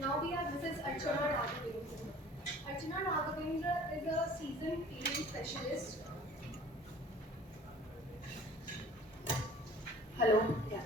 Now we have Mrs. Archana Raghavendra. Archana Raghavendra is a seasoned painting specialist. Hello. Yeah.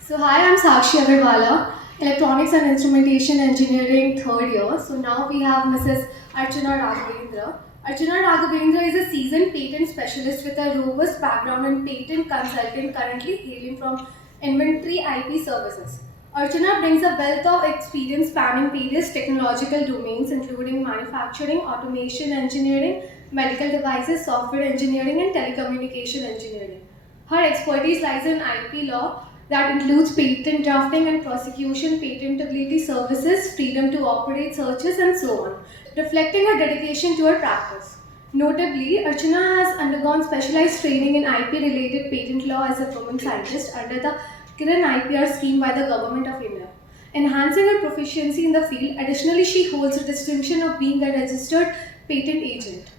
So hi, I'm Sakshi Agarwala, Electronics and Instrumentation Engineering third year. So now we have Mrs. Archana Raghavendra. Archana Raghavendra is a seasoned patent specialist with a robust background in patent consulting, currently hailing from Inventory IP Services. Archana brings a wealth of experience spanning various technological domains, including manufacturing, automation engineering, medical devices, software engineering, and telecommunication engineering. Her expertise lies in IP law, that includes patent drafting and prosecution, patentability services, freedom to operate searches, and so on, reflecting her dedication to her practice. Notably, Archana has undergone specialized training in IP related patent law as a woman scientist under the Kiran IPR scheme by the Government of India, enhancing her proficiency in the field. Additionally, she holds the distinction of being a registered patent agent.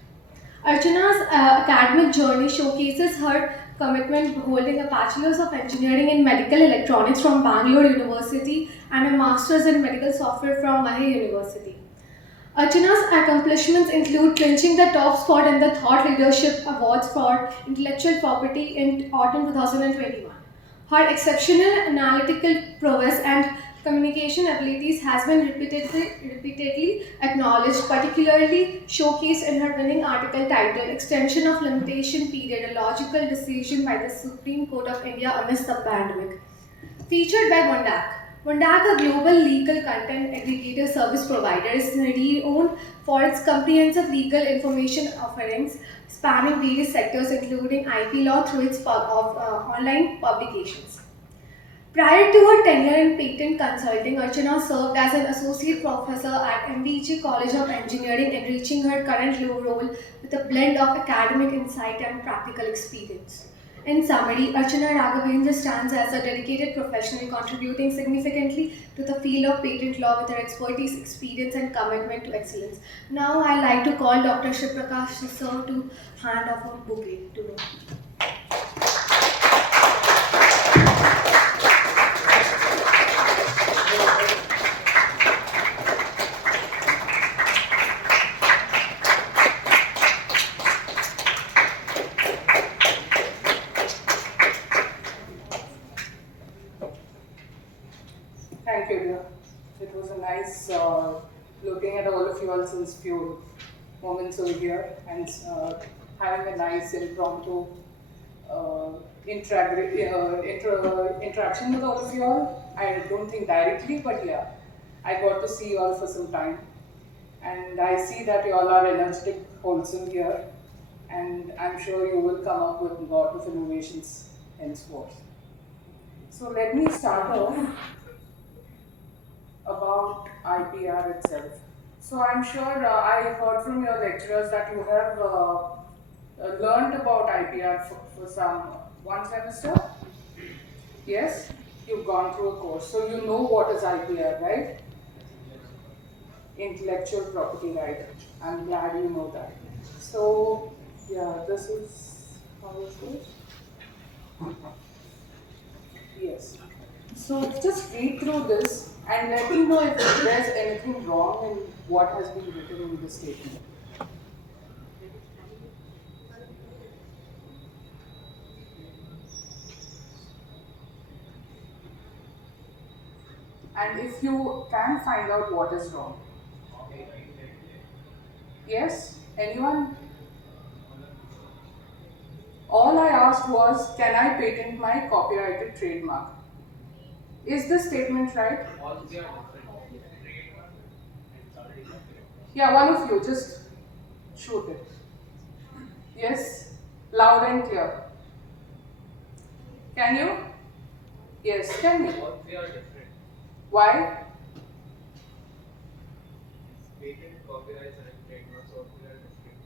Archana's academic journey showcases her commitment, holding a Bachelor's of Engineering in Medical Electronics from Bangalore University and a Master's in Medical Software from Mahe University. Archana's accomplishments include clinching the top spot in the Thought Leadership Awards for Intellectual Property in autumn 2021. Her exceptional analytical prowess and communication abilities has been repeatedly acknowledged, particularly showcased in her winning article titled Extension of Limitation Period, a Logical Decision by the Supreme Court of India Amidst the Pandemic. Featured by Wondak. Wondak, a global legal content aggregator service provider, is renowned for its comprehensive legal information offerings spanning various sectors, including IP law through its online publications. Prior to her tenure in patent consulting, Archana served as an associate professor at MBJ College of Engineering, enriching her current role with a blend of academic insight and practical experience. In summary, Archana Raghavendra stands as a dedicated professional contributing significantly to the field of patent law with her expertise, experience, and commitment to excellence. Now, I'd like to call Dr. Shiprakash sir to hand off a bouquet to me. Thank you, dear. It was a nice looking at all of you all since few moments over here and having a nice impromptu interaction with all of you all. I don't think directly, but yeah, I got to see you all for some time. And I see that you all are energetic, wholesome here, and I'm sure you will come up with a lot of innovations henceforth. So let me start off about IPR itself. So I'm sure I heard from your lecturers that you have learned about IPR for some one semester. Yes, you've gone through a course, so you know what is IPR, right? Intellectual property right. I'm glad you know that. So yeah, this is how it goes. Yes. So just read through this and let me know if there's anything wrong in what has been written in this statement. And if you can find out what is wrong. Yes? Anyone? All I asked was, can I patent my copyrighted trademark? Is this statement right? Yeah, one of you, just shoot it. Yes? Loud and clear. Can you? Yes, tell me. Why? Patent copyrights and trademarks are different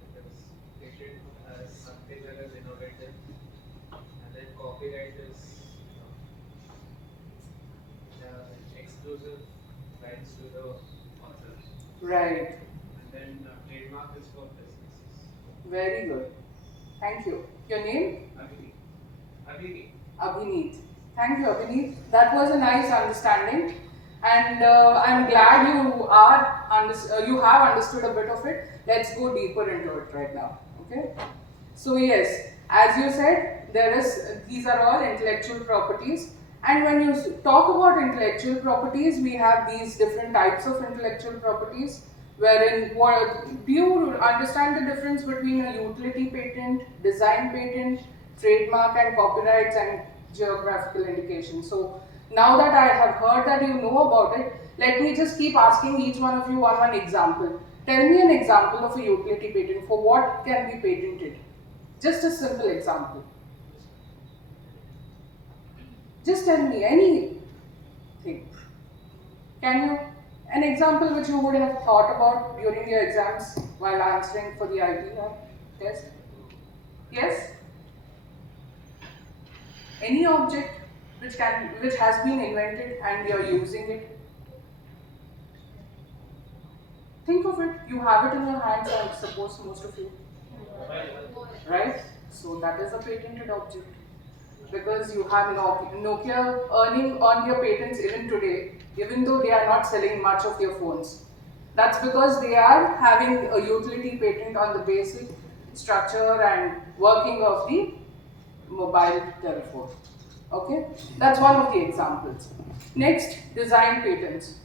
because patent has something that is innovative, and then copyright is exclusive rights to the author. Right. And then trademark is for businesses. Very good. Thank you. Your name? Abhini. Abhineet. Thank you, Abhineet. That was a nice understanding. And I'm glad you have understood a bit of it. Let's go deeper into it right now. Okay. So yes, as you said, these are all intellectual properties. And when you talk about intellectual properties, we have these different types of intellectual properties. Do you understand the difference between a utility patent, design patent, trademark, and copyrights and geographical indications? So now that I have heard that you know about it, let me just keep asking each one of you one example. Tell me an example of a utility patent. For what can be patented? Just a simple example. Just tell me anything. Can you, an example which you would have thought about during your exams while answering for the ITR test? Yes? Any object which has been invented and you're using it? Think of it, you have it in your hands, I suppose most of you. Right? So that is a patented object. Because you have Nokia earning on their patents even today, even though they are not selling much of their phones. That's because they are having a utility patent on the basic structure and working of the mobile telephone. Okay, that's one of the examples. Next, design patents.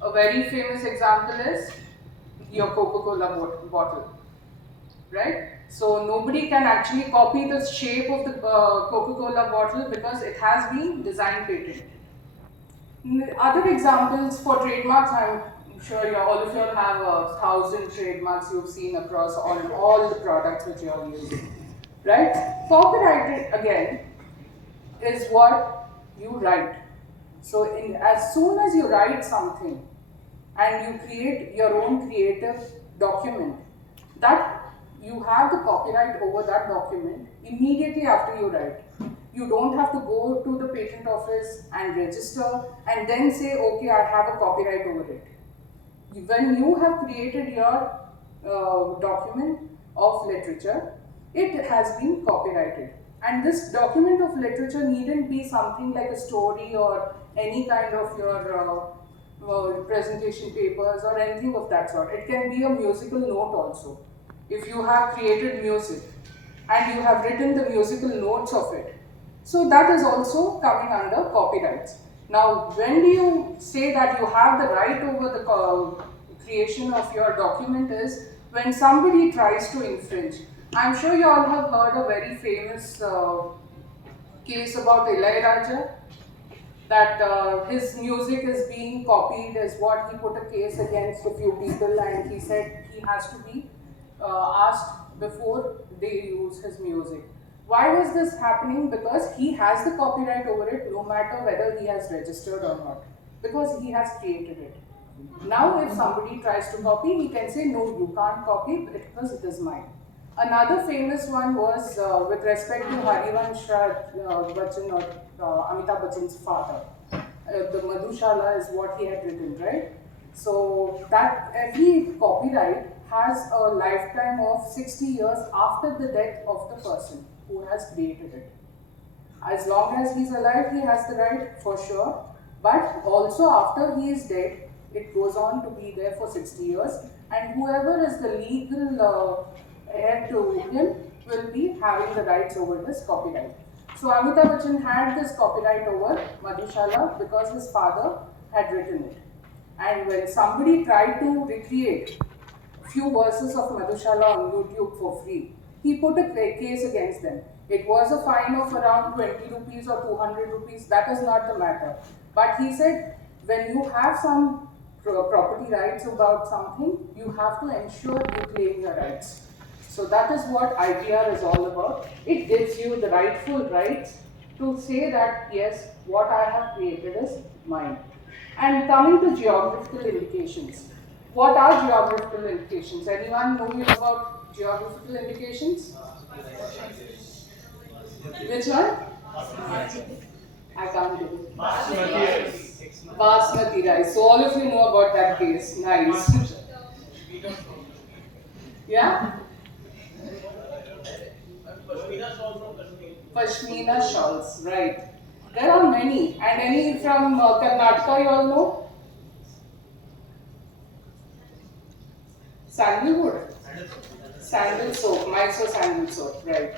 A very famous example is your Coca-Cola bottle, right? So nobody can actually copy the shape of the Coca-Cola bottle because it has been design patented. Other examples for trademarks, I'm sure all of you have 1,000 trademarks you've seen across on all the products which you are using, right? Copyrighted again is what you write. So as soon as you write something and you create your own creative document, that you have the copyright over that document immediately after you write. You don't have to go to the patent office and register and then say, okay, I have a copyright over it. When you have created your document of literature, it has been copyrighted. And this document of literature needn't be something like a story or any kind of your presentation papers or anything of that sort. It can be a musical note also. If you have created music and you have written the musical notes of it, so that is also coming under copyrights. Now, when do you say that you have the right over the creation of your document is when somebody tries to infringe. I'm sure you all have heard a very famous case about Ilaiyaraaja, that his music is being copied is what he put a case against a few people, and he said he has to be asked before they use his music. Why was this happening? Because he has the copyright over it no matter whether he has registered or not, because he has created it. Now if somebody tries to copy, he can say no, you can't copy it because it is mine. Another famous one was with respect to Harivansh Bachchan or Amitabh Bachchan's father. The Madhushala is what he had written, right? So that every copyright has a lifetime of 60 years after the death of the person who has created it. As long as he's alive, he has the right for sure, but also after he is dead, it goes on to be there for 60 years, and whoever is the legal heir to him will be having the rights over this copyright. So Amitabh Bachchan had this copyright over Madhushala because his father had written it. And when somebody tried to recreate few verses of Madhushala on YouTube for free, he put a case against them. It was a fine of around 20 rupees or 200 rupees, that is not the matter. But he said, when you have some property rights about something, you have to ensure you claim your rights. So that is what IPR is all about. It gives you the rightful rights to say that yes, what I have created is mine. And coming to geographical indications. What are geographical indications? Anyone know about geographical indications? Which one? I can't do it. Basmati rice. So all of you know about that case. Nice. Yeah? Pashmina shawls, right. There are many. And any from Karnataka you all know? Sandalwood? Sandal soap, Mysore sandal soap, right.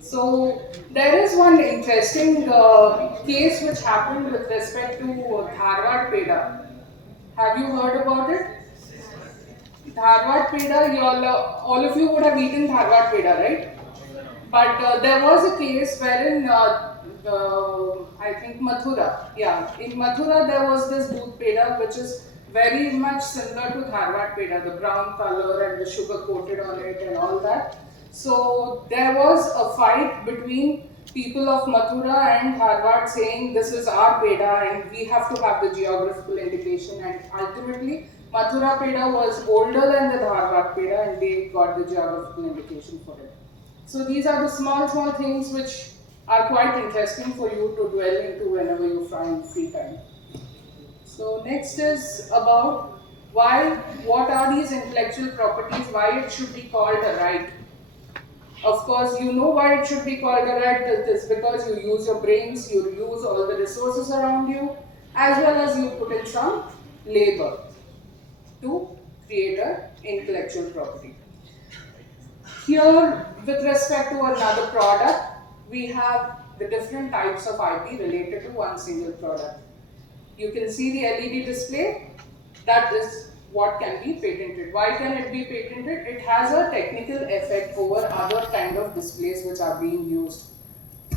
So there is one interesting case which happened with respect to Dharwad Peda. Have you heard about it? Dharwad Peda, all of you would have eaten Dharwad Peda, right? But there was a case wherein I think Mathura, yeah, in Mathura there was this doodh peda which is very much similar to Dharwad peda, the brown color and the sugar coated on it and all that. So there was a fight between people of Mathura and Dharwad saying this is our peda and we have to have the geographical indication, and ultimately Mathura peda was older than the Dharwad peda and they got the geographical indication for it. So these are the small things which are quite interesting for you to dwell into whenever you find free time. So next is about what are these intellectual properties, why it should be called a right. Of course, you know why it should be called a right. It is because you use your brains, you use all the resources around you, as well as you put in some labor to create an intellectual property. Here, with respect to another product, we have the different types of IP related to one single product. You can see the LED display, that is what can be patented. Why can it be patented? It has a technical effect over other kind of displays which are being used.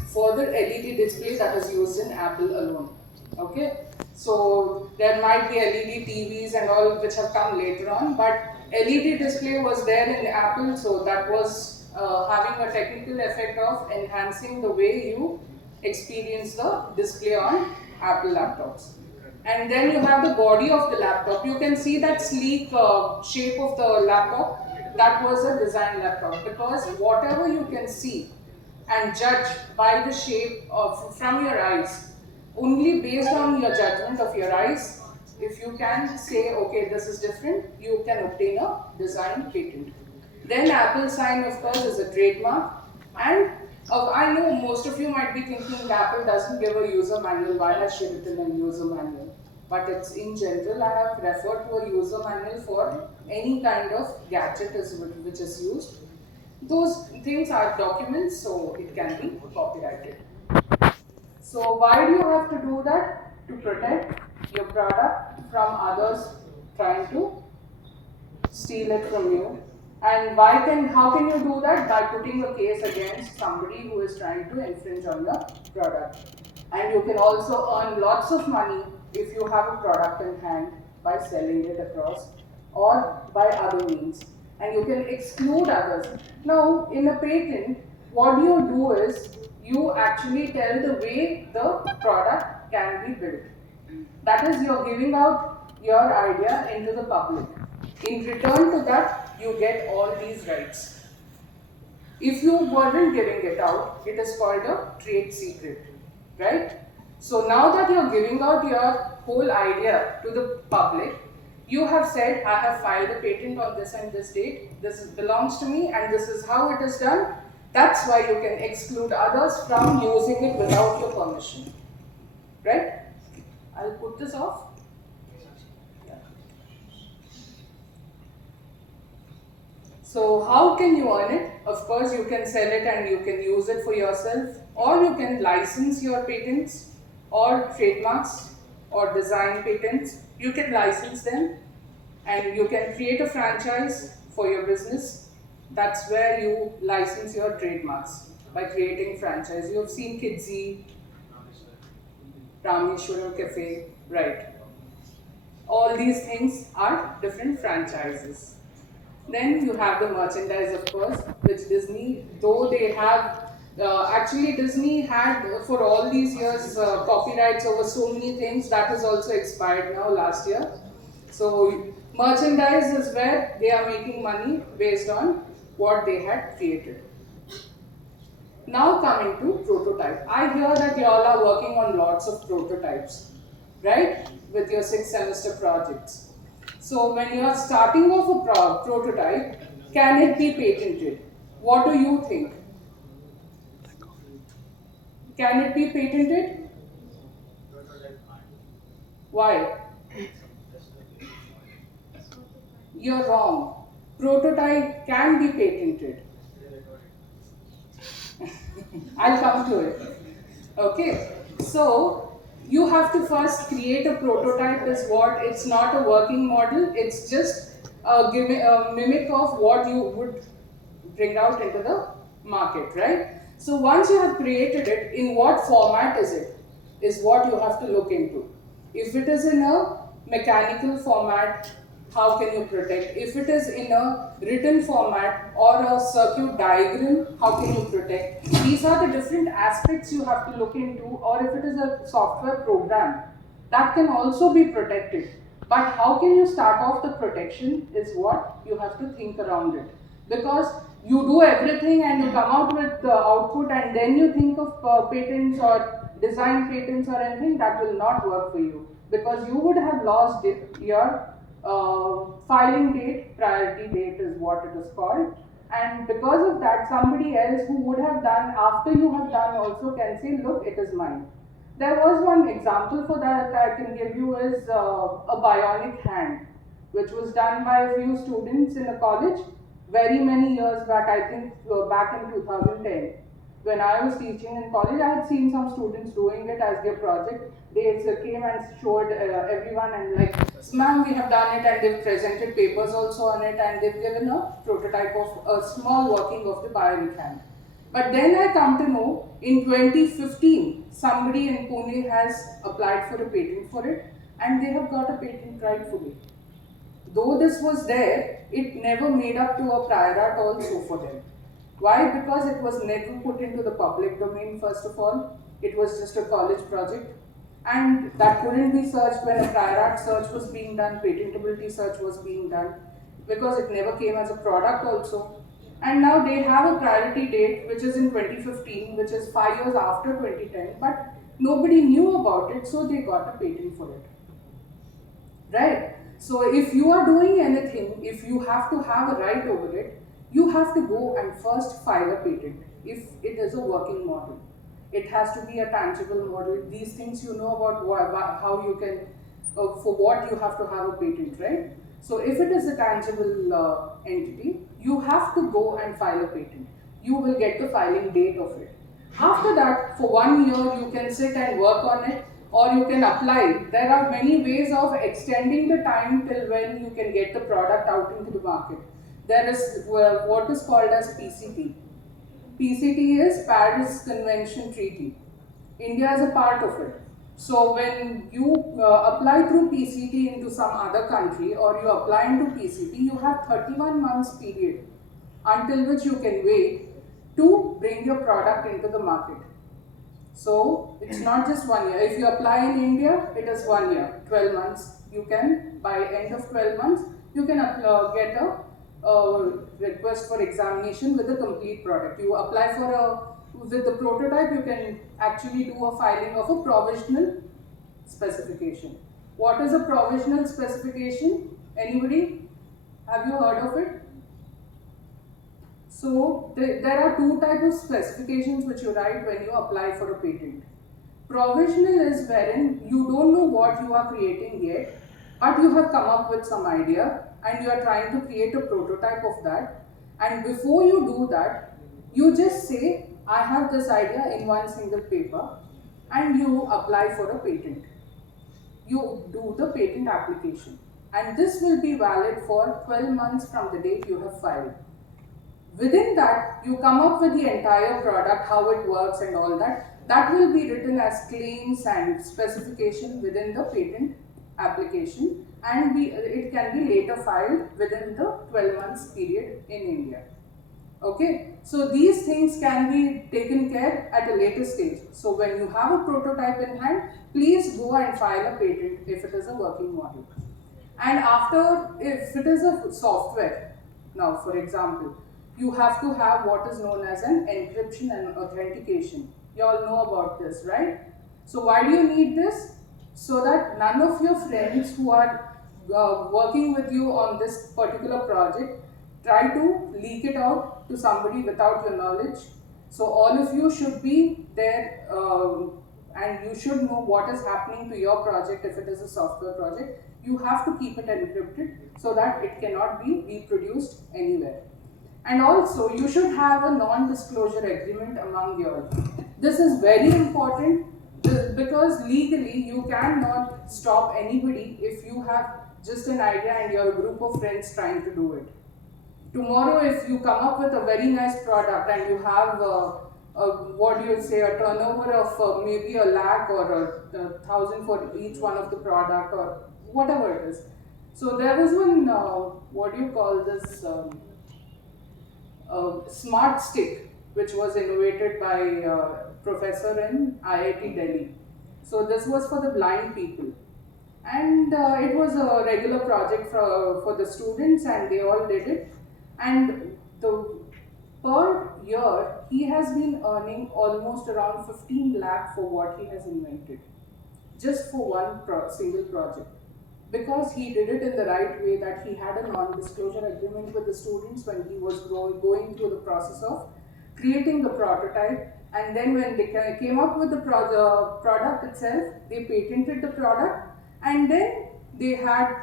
For the LED display that is used in Apple alone. Okay, so there might be LED TVs and all which have come later on, but LED display was there in Apple, so that was having a technical effect of enhancing the way you experience the display on Apple laptops. And then you have the body of the laptop. You can see that sleek shape of the laptop. That was a design laptop, because whatever you can see and judge by the shape of from your eyes, only based on your judgment of your eyes, if you can say, okay, this is different, you can obtain a design patent. Then Apple sign, of course, is a trademark. And I know most of you might be thinking Apple doesn't give a user manual. Why has she written a user manual? But it's in general, I have referred to a user manual for any kind of gadget which is used. Those things are documents, so it can be copyrighted. So why do you have to do that? To protect your product from others trying to steal it from you. And how can you do that? By putting a case against somebody who is trying to infringe on your product. And you can also earn lots of money if you have a product in hand by selling it across or by other means. And you can exclude others. Now, in a patent, what you do is you actually tell the way the product can be built. That is, you're giving out your idea into the public. In return to that, you get all these rights. If you weren't giving it out, it is called a trade secret, right? So now that you're giving out your whole idea to the public, you have said, I have filed a patent on this and this date, belongs to me, and this is how it is done. That's why you can exclude others from using it without your permission, right? I'll put this off. So how can you earn it? Of course, you can sell it and you can use it for yourself, or you can license your patents or trademarks or design patents. You can license them and you can create a franchise for your business. That's where you license your trademarks, by creating franchise. You have seen Kidsy, Rameshwaram Cafe, right? All these things are different franchises. Then you have the merchandise, of course, which Disney, though they have, actually Disney had for all these years copyrights over so many things, that is also expired now last year. So merchandise is where they are making money based on what they had created. Now coming to prototype. I hear that you all are working on lots of prototypes, right? With your 6th semester projects. So when you are starting off a prototype, can it be patented? What do you think? Can it be patented? Why? You're wrong. Prototype can be patented. I'll come to it. Okay, so you have to first create a prototype. Is what it's not a working model. It's just a mimic of what you would bring out into the market, right? So once you have created it, in what format is it? Is what you have to look into. If it is in a mechanical format, how can you protect? If it is in a written format or a circuit diagram, how can you protect? These are the different aspects you have to look into, or if it is a software program, that can also be protected. But how can you start off the protection is what you have to think around it. Because you do everything and you come out with the output and then you think of patents or design patents or anything, that will not work for you. Because you would have lost your filing date, priority date is what it is called. And because of that, somebody else who would have done after you have done also can say, look, it is mine. There was one example for that I can give you is a bionic hand, which was done by a few students in a college very many years back, I think back in 2010. When I was teaching in college, I had seen some students doing it as their project. They came and showed everyone and like, ma'am, we have done it, and they've presented papers also on it, and they've given a prototype of a small working of the bionic hand. But then I come to know in 2015, somebody in Pune has applied for a patent for it, and they have got a patent rightfully. Though this was there, it never made up to a prior art also for them. Why? Because it was never put into the public domain, first of all. It was just a college project. And that couldn't be searched when a prior art search was being done, patentability search was being done, because it never came as a product also. And now they have a priority date, which is in 2015, which is 5 years after 2010, but nobody knew about it, so they got a patent for it. Right? So if you are doing anything, if you have to have a right over it, you have to go and first file a patent if it is a working model. It has to be a tangible model. These things you know about how you can, for what you have to have a patent, right? So if it is a tangible entity, you have to go and file a patent. You will get the filing date of it. After that, for 1 year, you can sit and work on it, or you can apply. There are many ways of extending the time till when you can get the product out into the market. There is what is called as PCT. PCT is Paris Convention Treaty. India is a part of it. So when you apply through PCT into some other country, or you apply into PCT, you have 31 months period until which you can wait to bring your product into the market. So it's not just 1 year. If you apply in India, it is 1 year, 12 months. You can, by end of 12 months, you can get a request for examination with the complete product. You apply for with the prototype, you can actually do a filing of a provisional specification. What is a provisional specification? Anybody? Have you heard of it? So there are two types of specifications which you write when you apply for a patent. Provisional is wherein you don't know what you are creating yet, but you have come up with some idea and you are trying to create a prototype of that. And before you do that, you just say, I have this idea in one single paper, and you apply for a patent. You do the patent application, and this will be valid for 12 months from the date you have filed. Within that, you come up with the entire product, how it works and all that. That will be written as claims and specification within the patent application, and it can be later filed within the 12 months period in India. Okay, so these things can be taken care at a later stage. So when you have a prototype in hand, please go and file a patent if it is a working model. And after, if it is a software, now for example, you have to have what is known as an encryption and authentication. You all know about this, right? So why do you need this? So that none of your friends who are working with you on this particular project try to leak it out to somebody without your knowledge. So all of you should be there and you should know what is happening to your project if it is a software project. You have to keep it encrypted so that it cannot be reproduced anywhere. And also, you should have a non-disclosure agreement among you all. This is very important because legally you cannot stop anybody if you have just an idea and you're a group of friends trying to do it. Tomorrow, if you come up with a very nice product and you have what do you say, a turnover of maybe a lakh or a thousand for each one of the product or whatever it is. So there was one, what do you call this, smart stick, which was innovated by professor in IIT Delhi. So this was for the blind people. And it was a regular project for the students and they all did it. And per year, he has been earning almost around 15 lakh for what he has invented, just for one single project. Because he did it in the right way, that he had a non-disclosure agreement with the students when he was going through the process of creating the prototype. And then when they came up with the product itself, they patented the product, and then they had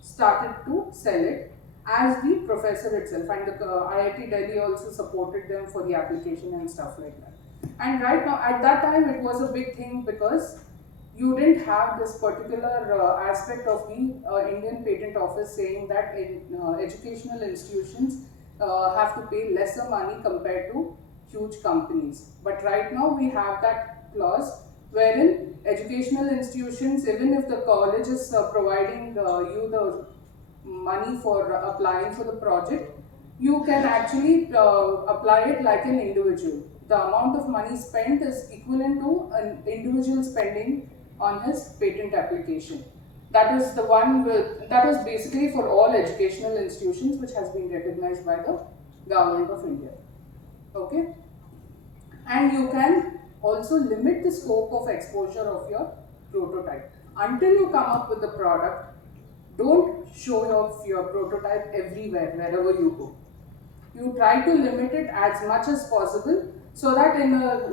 started to sell it as the professor itself, and the IIT Delhi also supported them for the application and stuff like that. And right now, at that time, it was a big thing because you didn't have this particular aspect of the Indian Patent Office saying that educational institutions have to pay lesser money compared to huge companies. But right now we have that clause wherein educational institutions, even if the college is providing you the money for applying for the project, you can actually apply it like an individual. The amount of money spent is equivalent to an individual spending on his patent application. That is the one that is basically for all educational institutions, which has been recognized by the government of India. Okay, and you can also limit the scope of exposure of your prototype until you come up with the product. Don't show off your prototype everywhere, wherever you go. You try to limit it as much as possible so that in a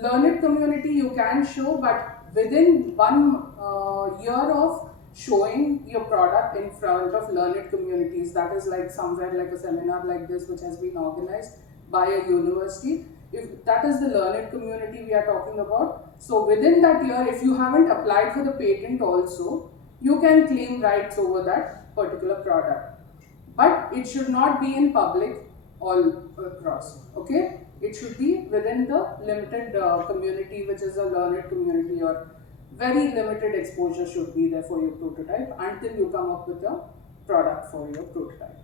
learned community you can show, but within 1 year of showing your product in front of learned communities, that is like somewhere like a seminar like this which has been organized by a university, if that is the learned community we are talking about. So within that year, if you haven't applied for the patent also, you can claim rights over that particular product. But it should not be in public all across, okay? It should be within the limited community, which is a learned community, or very limited exposure should be there for your prototype until you come up with a product for your prototype,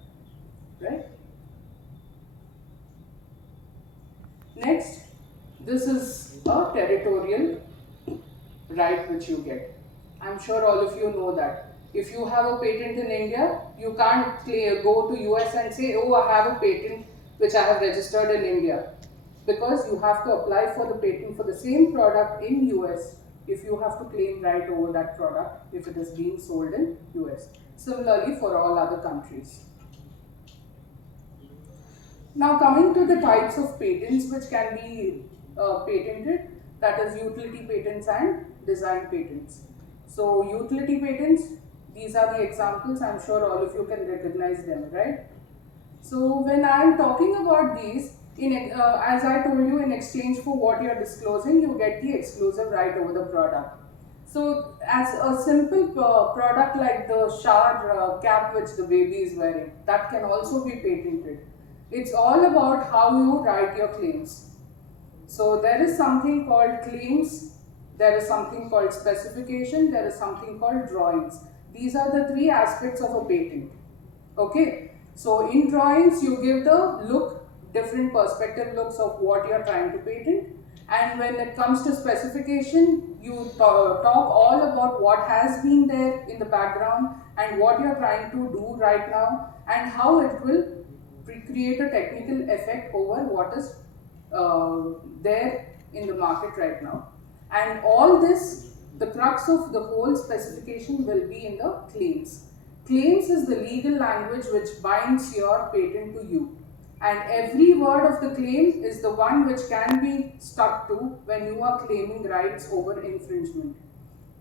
right? Next, this is a territorial right which you get. I'm sure all of you know that. If you have a patent in India, you can't go to US and say, oh, I have a patent which I have registered in India. Because you have to apply for the patent for the same product in US if you have to claim right over that product if it is being sold in US. Similarly for all other countries. Now coming to the types of patents which can be patented, that is utility patents and design patents. So utility patents, these are the examples. I'm sure all of you can recognize them, right? So when I'm talking about these, as I told you, in exchange for what you're disclosing, you get the exclusive right over the product. So as a simple product like the shower cap which the baby is wearing, that can also be patented. It's all about how you write your claims. So there is something called claims, there is something called specification, there is something called drawings. These are the three aspects of a patent. Okay, so in drawings you give the look, different perspective looks of what you are trying to patent, and when it comes to specification, you talk all about what has been there in the background and what you are trying to do right now and how it will create a technical effect over what is there in the market right now. And all this, the crux of the whole specification will be in the claims. Claims is the legal language which binds your patent to you. and every word of the claim is the one which can be stuck to when you are claiming rights over infringement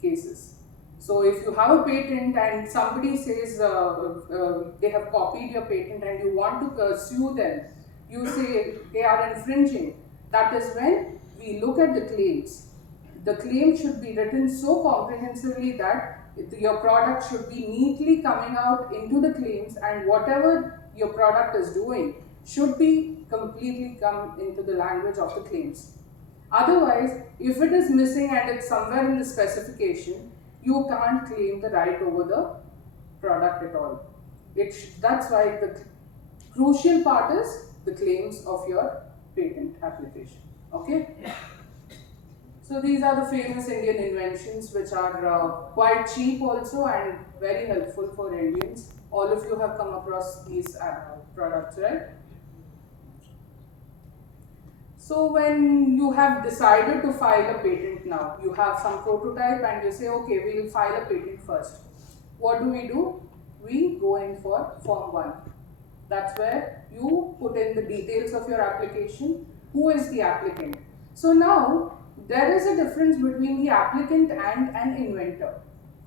cases. So if you have a patent and somebody says they have copied your patent and you want to sue them, you say they are infringing. That is when we look at the claims. The claim should be written so comprehensively that your product should be neatly coming out into the claims, and whatever your product is doing should be completely come into the language of the claims. Otherwise, if it is missing and it's somewhere in the specification, you can't claim the right over the product at all. That's why the crucial part is the claims of your patent application. Okay? So these are the famous Indian inventions which are quite cheap also and very helpful for Indians. All of you have come across these products, right? So when you have decided to file a patent now, you have some prototype and you say, okay, we will file a patent first. What do? We go in for Form 1. That's where you put in the details of your application. Who is the applicant? So now, there is a difference between the applicant and an inventor.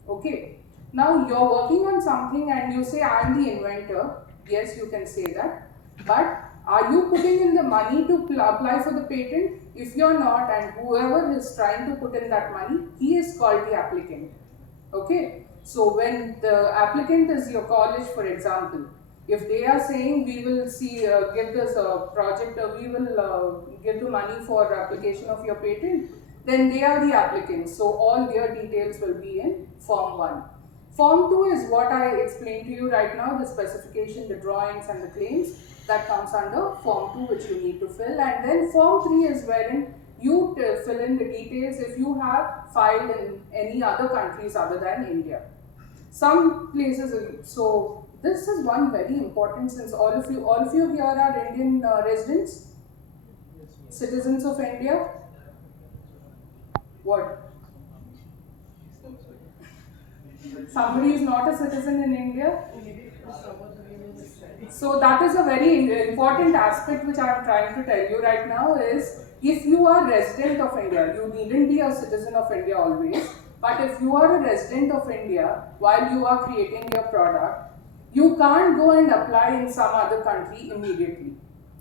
Okay. Now, you're working on something and you say, I am the inventor. Yes, you can say that. But are you putting in the money to apply for the patent? If you're not, and whoever is trying to put in that money, he is called the applicant. Okay? So when the applicant is your college, for example, if they are saying we will give this project, we will give the money for application of your patent, then they are the applicants. So all their details will be in Form 1. Form 2 is what I explained to you right now, the specification, the drawings and the claims. That comes under Form 2, which you need to fill. And then Form 3 is wherein you fill in the details if you have filed in any other countries other than India. Some places, so this is one very important, since all of you here are Indian residents, citizens of India. What? Somebody is not a citizen in India? So that is a very important aspect which I am trying to tell you right now is, if you are resident of India, you needn't be a citizen of India always, but if you are a resident of India while you are creating your product, you can't go and apply in some other country immediately.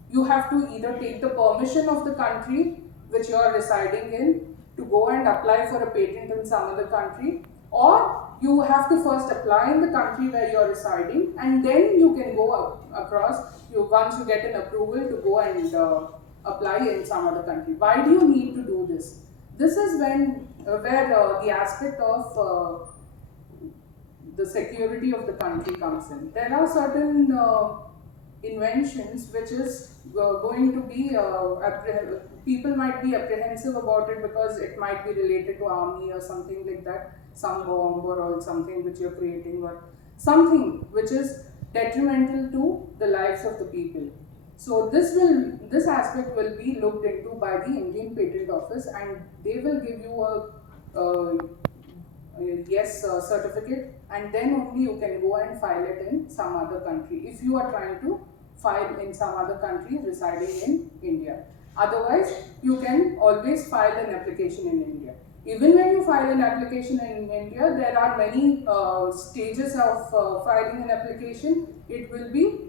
You have to either take the permission of the country which you are residing in to go and apply for a patent in some other country, or you have to first apply in the country where you are residing, and then you can go across, once you get an approval, to go and apply in some other country. Why do you need to do this? This is when where the aspect of the security of the country comes in. There are certain inventions which is going to be, people might be apprehensive about it because it might be related to army or something like that, some bomb or something which you're creating, or something which is detrimental to the lives of the people. So this aspect will be looked into by the Indian Patent Office, and they will give you a yes certificate, and then only you can go and file it in some other country if you are trying to file in some other country residing in India. Otherwise, you can always file an application in India. Even when you file an application in India, there are many stages of filing an application. It will be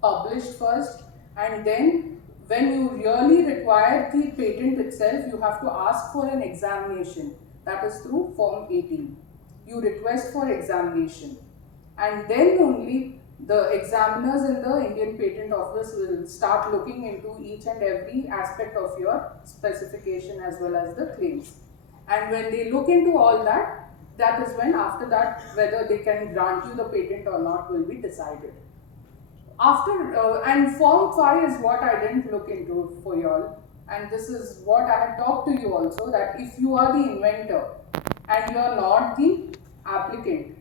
published first, and then when you really require the patent itself, you have to ask for an examination. That is through Form 18. You request for examination, and then only the examiners in the Indian Patent Office will start looking into each and every aspect of your specification as well as the claims. And when they look into all that, that is when after that whether they can grant you the patent or not will be decided. After and Form 5 is what I didn't look into for y'all, and this is what I had talked to you also, that if you are the inventor and you are not the applicant,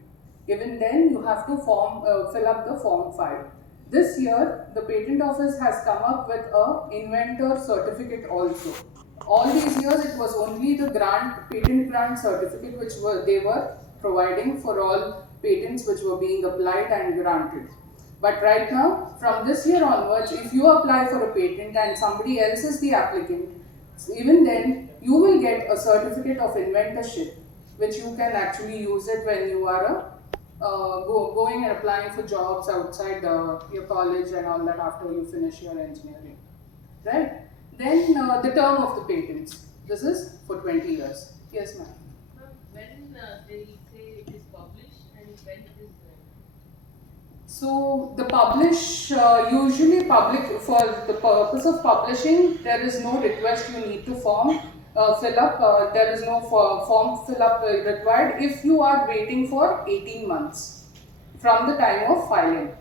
even then you have to fill up the Form 5. This year, the Patent Office has come up with a inventor certificate also. All these years, it was only the patent grant certificate they were providing for all patents which were being applied and granted. But right now, from this year onwards, if you apply for a patent and somebody else is the applicant, even then you will get a certificate of inventorship, which you can actually use it when you are going and applying for jobs outside your college and all that after you finish your engineering, right? Then the term of the patents. This is for 20 years. Yes, ma'am. When they say it is published and when it is So the publish usually public for the purpose of publishing. There is no request you need to fill up. There is no form fill up required if you are waiting for 18 months from the time of filing.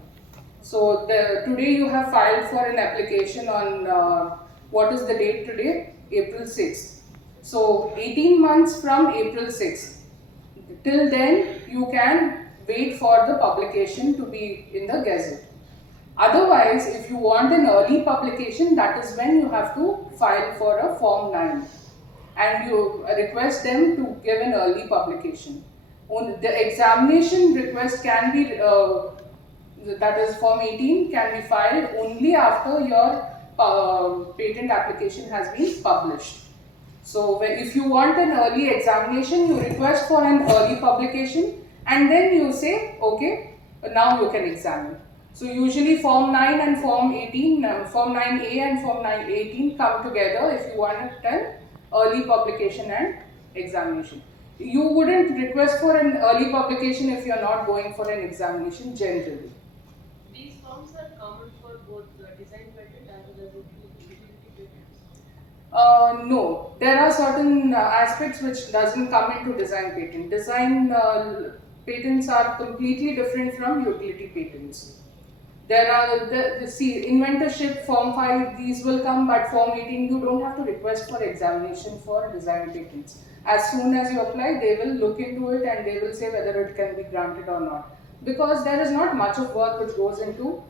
So today you have filed for an application on what is the date today? April 6th. So 18 months from April 6th. Till then you can wait for the publication to be in the Gazette. Otherwise, if you want an early publication, that is when you have to file for a Form 9 and you request them to give an early publication. The examination request can be, that is Form 18, can be filed only after your patent application has been published. So if you want an early examination, you request for an early publication and then you say, okay, now you can examine. So usually Form 9 and Form 18, Form 9A and Form 918 come together if you want an early publication and examination. You wouldn't request for an early publication if you are not going for an examination generally. these forms are common for both design patent as well as utility patents? No, there are certain aspects which doesn't come into design patent. Design patents are completely different from utility patents. There are see inventorship, Form 5, these will come, but Form 18 you don't have to request for examination for design patents. As soon as you apply, they will look into it and they will say whether it can be granted or not. Because there is not much of work which goes into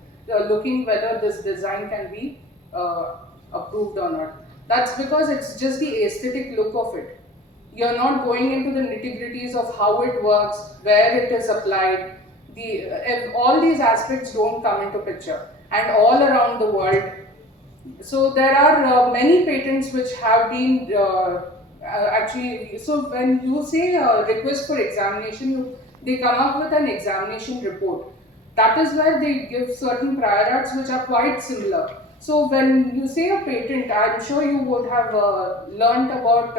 looking whether this design can be approved or not. That's because it's just the aesthetic look of it. You're not going into the nitty-gritties of how it works, where it is applied. All these aspects don't come into picture, and all around the world. So there are many patents which have been actually. So when you say request for examination, they come up with an examination report. That is where they give certain prior arts which are quite similar. So when you say a patent, I'm sure you would have learnt about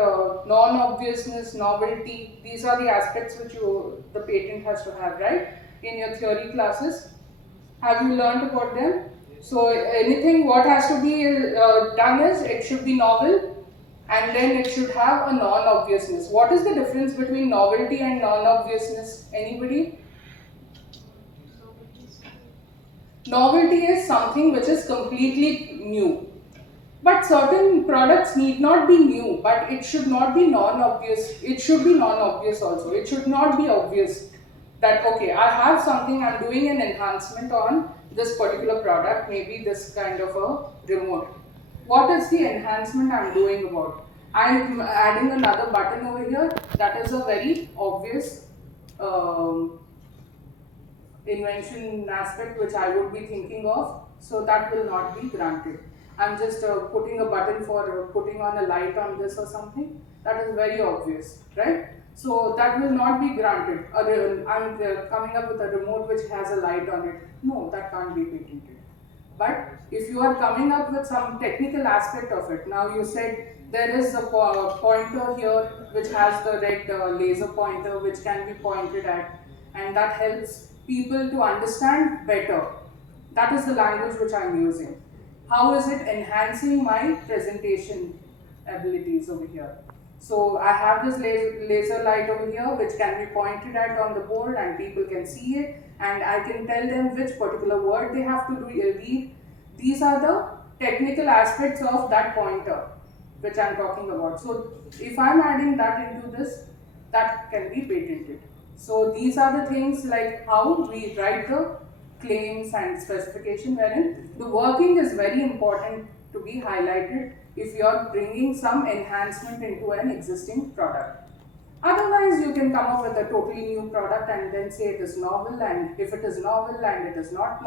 non-obviousness, novelty. These are the aspects which the patent has to have, right? In your theory classes. Have you learnt about them? So anything what has to be done is it should be novel and then it should have a non-obviousness. What is the difference between novelty and non-obviousness? Anybody? Novelty is something which is completely new. But certain products need not be new, but it should not be non-obvious. It should be non-obvious also. It should not be obvious that, okay, I have something, I'm doing an enhancement on this particular product, maybe this kind of a remote. What is the enhancement I'm doing about? I'm adding another button over here. That is a very obvious invention aspect which I would be thinking of, so that will not be granted. I'm just putting a button for putting on a light on this or something. That is very obvious, right? So that will not be granted. I'm coming up with a remote which has a light on it. No, that can't be patented. But if you are coming up with some technical aspect of it, now you said there is a pointer here which has the red laser pointer which can be pointed at, and that helps people to understand better. That is the language which I'm using. How is it enhancing my presentation abilities over here? So I have this laser light over here which can be pointed at on the board and people can see it, and I can tell them which particular word they have to read. These are the technical aspects of that pointer which I'm talking about. So if I'm adding that into this, that can be patented. So these are the things like how we write the claims and specification, wherein the working is very important to be highlighted if you are bringing some enhancement into an existing product. Otherwise, you can come up with a totally new product and then say it is novel, and if it is novel and it is not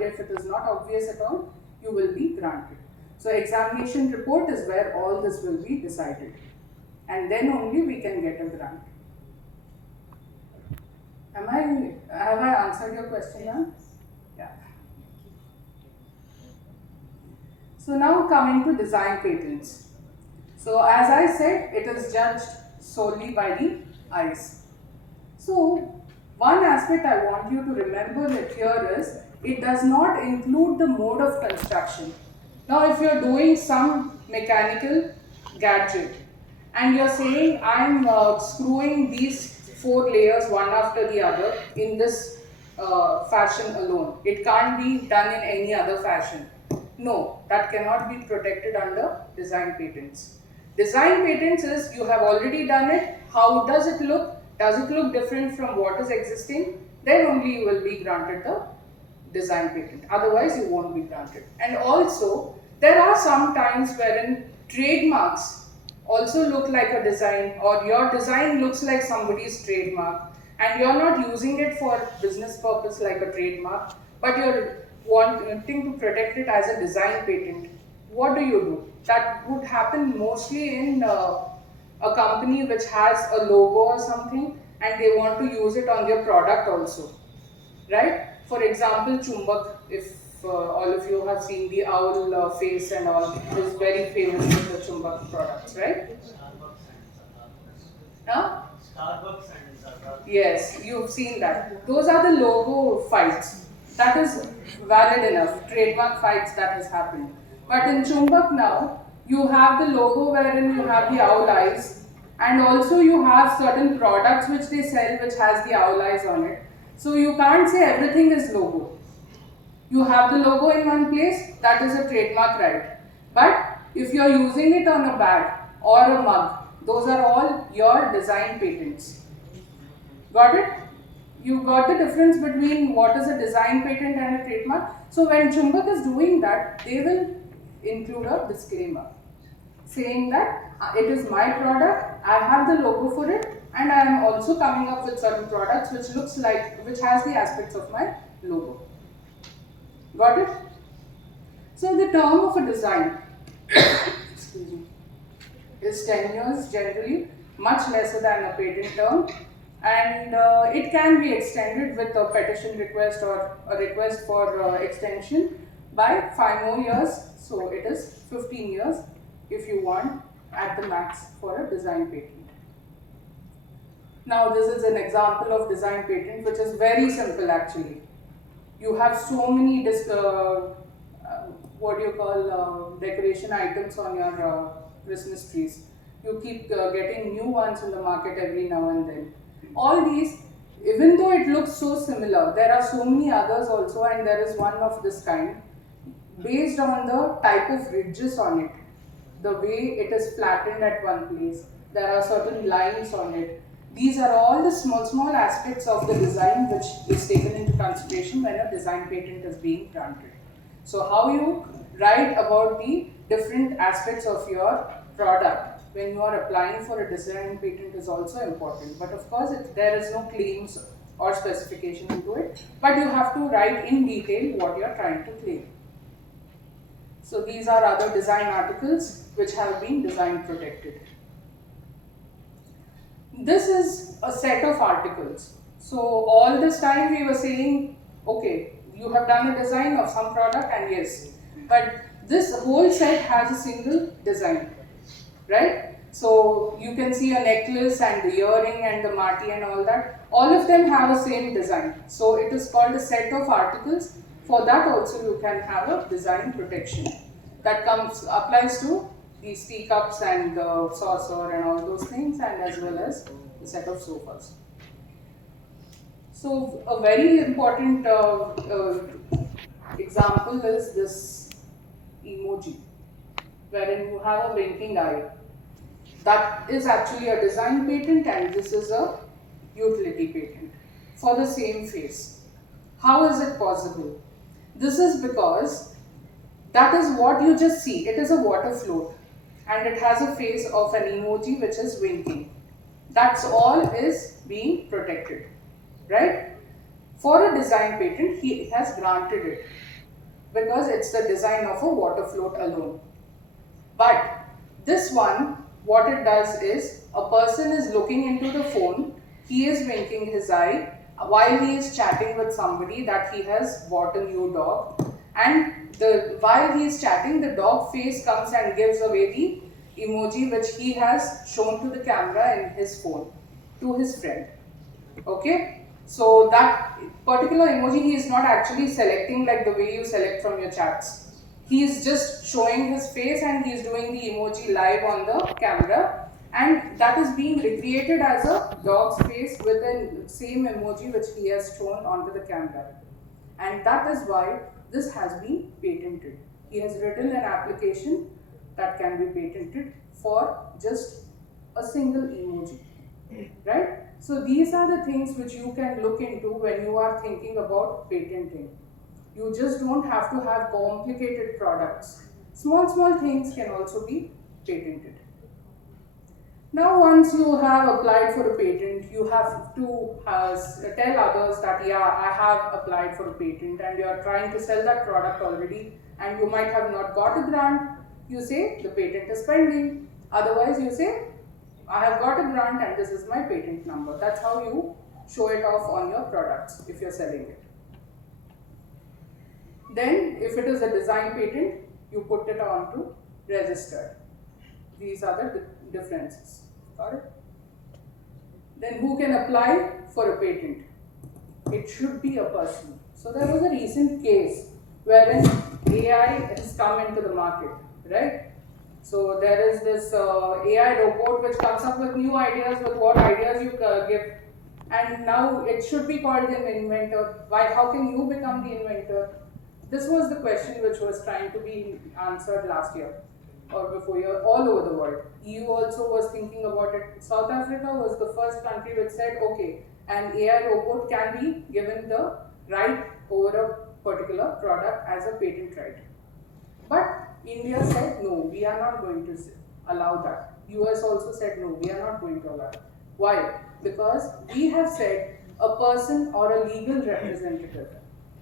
if it is not obvious at all, you will be granted. So examination report is where all this will be decided, and then only we can get a grant. Have I answered your question now? Yeah. So now coming to design patents. So as I said, it is judged solely by the eyes. So one aspect I want you to remember that here is, it does not include the mode of construction. Now if you are doing some mechanical gadget and you are saying I am screwing these 4 layers one after the other in this fashion alone, it can't be done in any other fashion. No, that cannot be protected under design patents. Design patents is, you have already done it, how does it look? Does it look different from what is existing? Then only you will be granted the design patent. Otherwise, you won't be granted. And also, there are some times wherein trademarks also look like a design, or your design looks like somebody's trademark, and you're not using it for business purpose like a trademark, but you're wanting to protect it as a design patent. What do? That would happen mostly in a company which has a logo or something and they want to use it on their product also, right? For example, Chumbak, if all of you have seen the owl face and all, is very famous with the Chumbak products, right? Huh? Starbucks and Zara. Yes, you've seen that. Those are the logo fights. That is valid enough. Trademark fights that has happened. But in Chumbak now, you have the logo wherein you have the owl eyes, and also you have certain products which they sell which has the owl eyes on it. So you can't say everything is logo. You have the logo in one place, that is a trademark right. But if you are using it on a bag or a mug, those are all your design patents. Got it? You got the difference between what is a design patent and a trademark. So when Chumbak is doing that, they will include a disclaimer saying that it is my product, I have the logo for it, and I am also coming up with certain products which has the aspects of my logo. Got it? So the term of a design excuse me, is 10 years generally, much lesser than a patent term, and it can be extended with a petition request or a request for extension by 5 more years. So it is 15 years if you want at the max for a design patent. Now this is an example of design patent which is very simple actually. You have so many decoration items on your Christmas trees. You keep getting new ones in the market every now and then. All these, even though it looks so similar, there are so many others also, and there is one of this kind. Based on the type of ridges on it, the way it is flattened at one place, there are certain lines on it. These are all the small aspects of the design which is taken into consideration when a design patent is being granted. So how you write about the different aspects of your product when you are applying for a design patent is also important. But of course, there is no claims or specification into it, but you have to write in detail what you are trying to claim. So these are other design articles which have been design protected. This is a set of articles. So all this time we were saying, okay, you have done a design of some product and yes, but this whole set has a single design, right? So you can see a necklace and the earring and the marti and all that. All of them have a same design. So it is called a set of articles. For that also you can have a design protection that applies to these teacups and the saucer and all those things, and as well as the set of sofas. So a very important example is this emoji, wherein you have a winking eye. That is actually a design patent, and this is a utility patent for the same face. How is it possible? This is because that is what you just see. It is a water float and it has a face of an emoji which is winking. That's all is being protected, right? For a design patent, he has granted it because it's the design of a water float alone. But this one, what it does is a person is looking into the phone, he is winking his eye while he is chatting with somebody that he has bought a new dog, and while he is chatting, the dog face comes and gives away the emoji which he has shown to the camera in his phone to his friend. Okay, so that particular emoji he is not actually selecting like the way you select from your chats. He is just showing his face and he is doing the emoji live on the camera, and that is being recreated as a dog's face with the same emoji which he has shown onto the camera. And that is why this has been patented. He has written an application that can be patented for just a single emoji, right? So these are the things which you can look into when you are thinking about patenting. You just don't have to have complicated products. Small things can also be patented. Now, once you have applied for a patent, you have to tell others that, yeah, I have applied for a patent, and you are trying to sell that product already, and you might have not got a grant. You say the patent is pending. Otherwise, you say, I have got a grant and this is my patent number. That's how you show it off on your products if you're selling it. Then, if it is a design patent, you put it on to registered. These are the differences. Got it? Then, who can apply for a patent? It should be a person. So, there was a recent case wherein AI has come into the market, right? So, there is this AI robot which comes up with new ideas with what ideas you give, and now it should be called an inventor. Why? How can you become the inventor? This was the question which was trying to be answered last year or before year all over the world. EU also was thinking about it. South Africa was the first country which said, okay, an AI robot can be given the right over a particular product as a patent right. But India said, no, we are not going to allow that. US also said, no, we are not going to allow it. Why? Because we have said a person or a legal representative.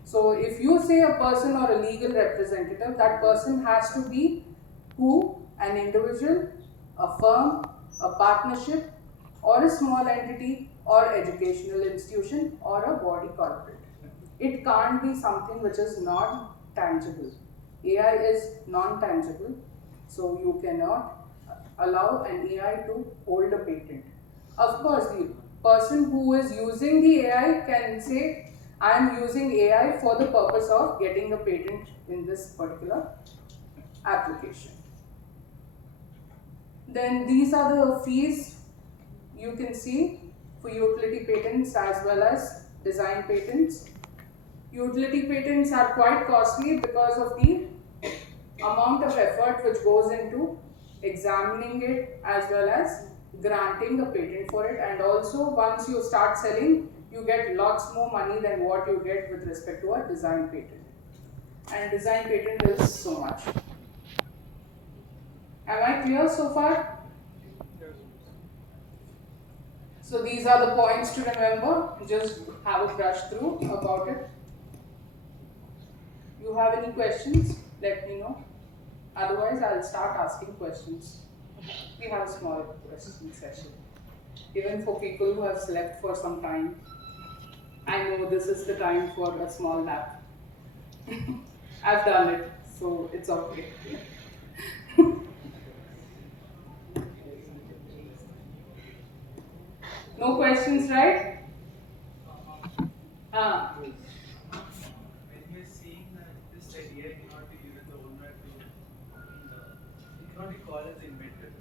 So if you say a person or a legal representative, that person has to be who? An individual, a firm, a partnership, or a small entity, or educational institution, or a body corporate. It can't be something which is not tangible. AI is non-tangible, so you cannot allow an AI to hold a patent. Of course, the person who is using the AI can say, I am using AI for the purpose of getting a patent in this particular application. Then these are the fees you can see for utility patents as well as design patents. Utility patents are quite costly because of the amount of effort which goes into examining it as well as granting a patent for it, and also once you start selling, you get lots more money than what you get with respect to a design patent. And design patent is so much. Am I clear so far? So these are the points to remember. Just have a brush through about it. You have any questions? Let me know. Otherwise, I'll start asking questions. We have a small question session. Even for people who have slept for some time, I know this is the time for a small nap. I've done it, so it's okay. No questions, right? When we are seeing that this idea cannot be given the owner to, it cannot be called as the inventor.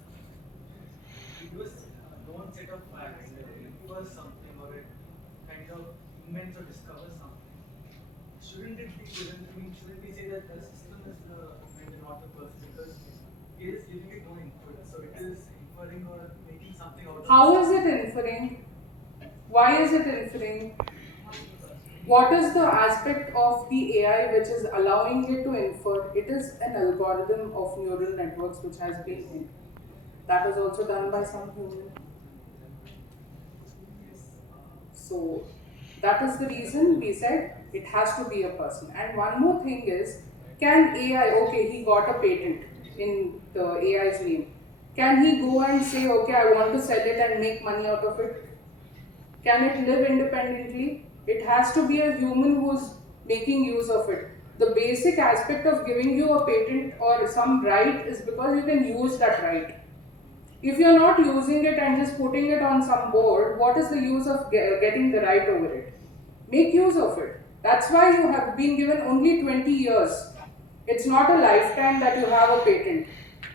It was a known set of facts that it infers something or it kind of invents or discovers something. Shouldn't it be given, shouldn't we say that the system is the inventor, not the person? Because it is giving it no input, so it is inferring or making something out of it. How is it inferring? Why is it inferring? What is the aspect of the AI which is allowing it to infer? It is an algorithm of neural networks which has been in. That is also done by some human. So that is the reason we said it has to be a person. And one more thing is, can AI, okay, he got a patent in the AI's name. Can he go and say, okay, I want to sell it and make money out of it? Can it live independently? It has to be a human who's making use of it. The basic aspect of giving you a patent or some right is because you can use that right. If you're not using it and just putting it on some board, what is the use of getting the right over it? Make use of it. That's why you have been given only 20 years. It's not a lifetime that you have a patent,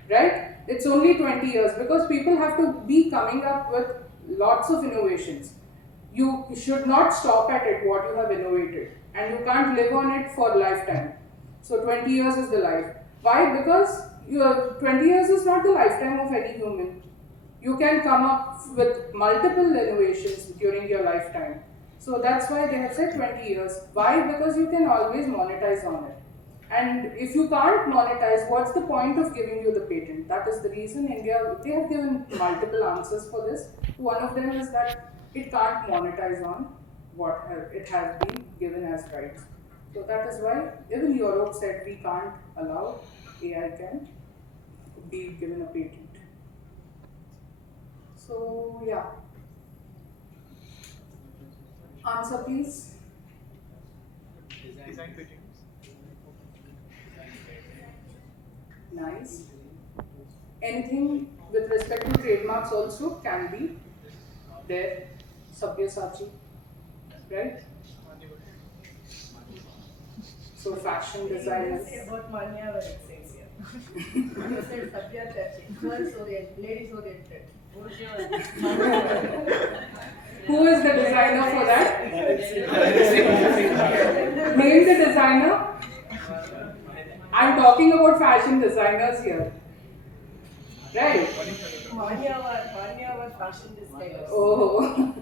right? It's only 20 years because people have to be coming up with lots of innovations. You should not stop at it what you have innovated, and you can't live on it for a lifetime. So 20 years is the life. Why? Because 20 years is not the lifetime of any human. You can come up with multiple innovations during your lifetime. So that's why they have said 20 years. Why? Because you can always monetize on it. And if you can't monetize, what's the point of giving you the patent? That is the reason India, they have given multiple answers for this. One of them is that it can't monetize on what it has been given as rights. So that is why even Europe said we can't allow AI can be given a patent. So yeah. Answer please. Design patents. Nice. Anything with respect to trademarks also can be there. Sabyasachi, right? So fashion designers. Say about Manya when it says here. You said Sabyasachi, girls oriented, ladies oriented. Who is the designer for that? Name the designer. I'm talking about fashion designers here. Right? Manya were fashion designers. Oh.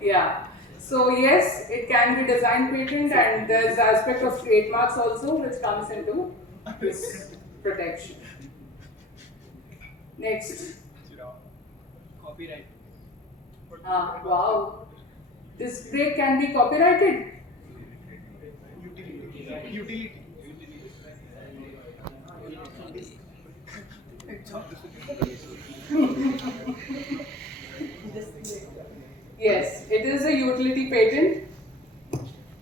Yeah. So yes, it can be design patent, and there's aspect of trademarks also which comes into this protection. Next. Copyright. Wow. This break can be copyrighted. Utility. Yes, it is a utility patent.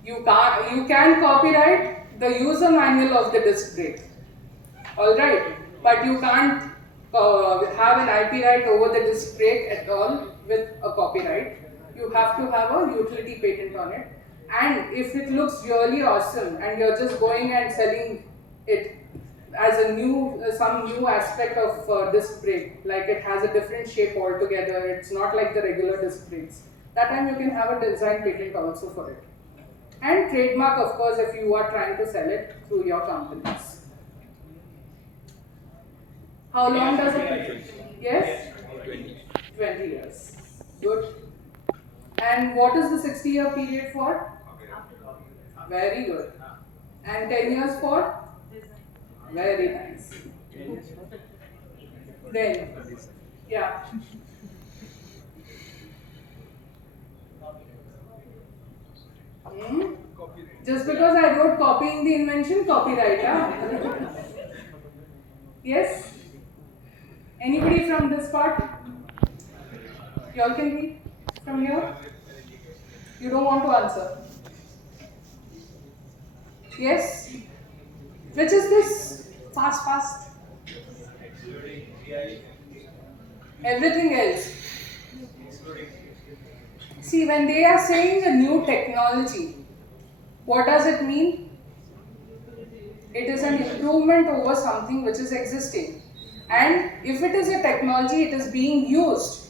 You can copyright the user manual of the disc brake. Alright, but you can't have an IP right over the disc brake at all with a copyright. You have to have a utility patent on it. And if it looks really awesome and you're just going and selling it as a some new aspect of disc brake, like it has a different shape altogether, it's not like the regular disc brakes, that time you can have a design patent also for it. And trademark, of course, if you are trying to sell it through your companies. How long does it? Yes? 20 years. Good. And what is the 60-year period for? Very good. And 10 years for? Very nice. Then, yeah. Just because I wrote copying the invention, copyright, huh? Yes? Anybody from this part? You all can read from here? You don't want to answer? Yes? Which is this? Fast. Everything else. See, when they are saying a new technology, what does it mean? It is an improvement over something which is existing. And if it is a technology, it is being used.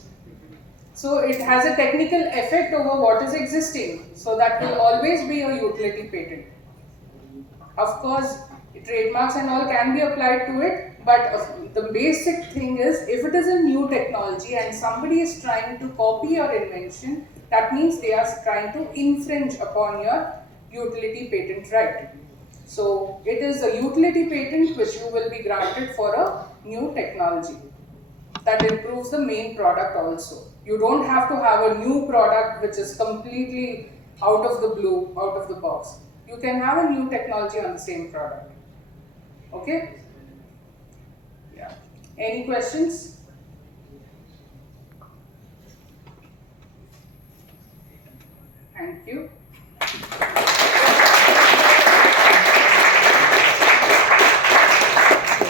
So it has a technical effect over what is existing. So that will always be a utility patent. Of course, trademarks and all can be applied to it, but the basic thing is, if it is a new technology and somebody is trying to copy your invention, that means they are trying to infringe upon your utility patent right. So it is a utility patent which you will be granted for a new technology. that improves the main product also. You don't have to have a new product which is completely out of the blue, out of the box. You can have a new technology on the same product. Okay? Yeah. Any questions? Thank you.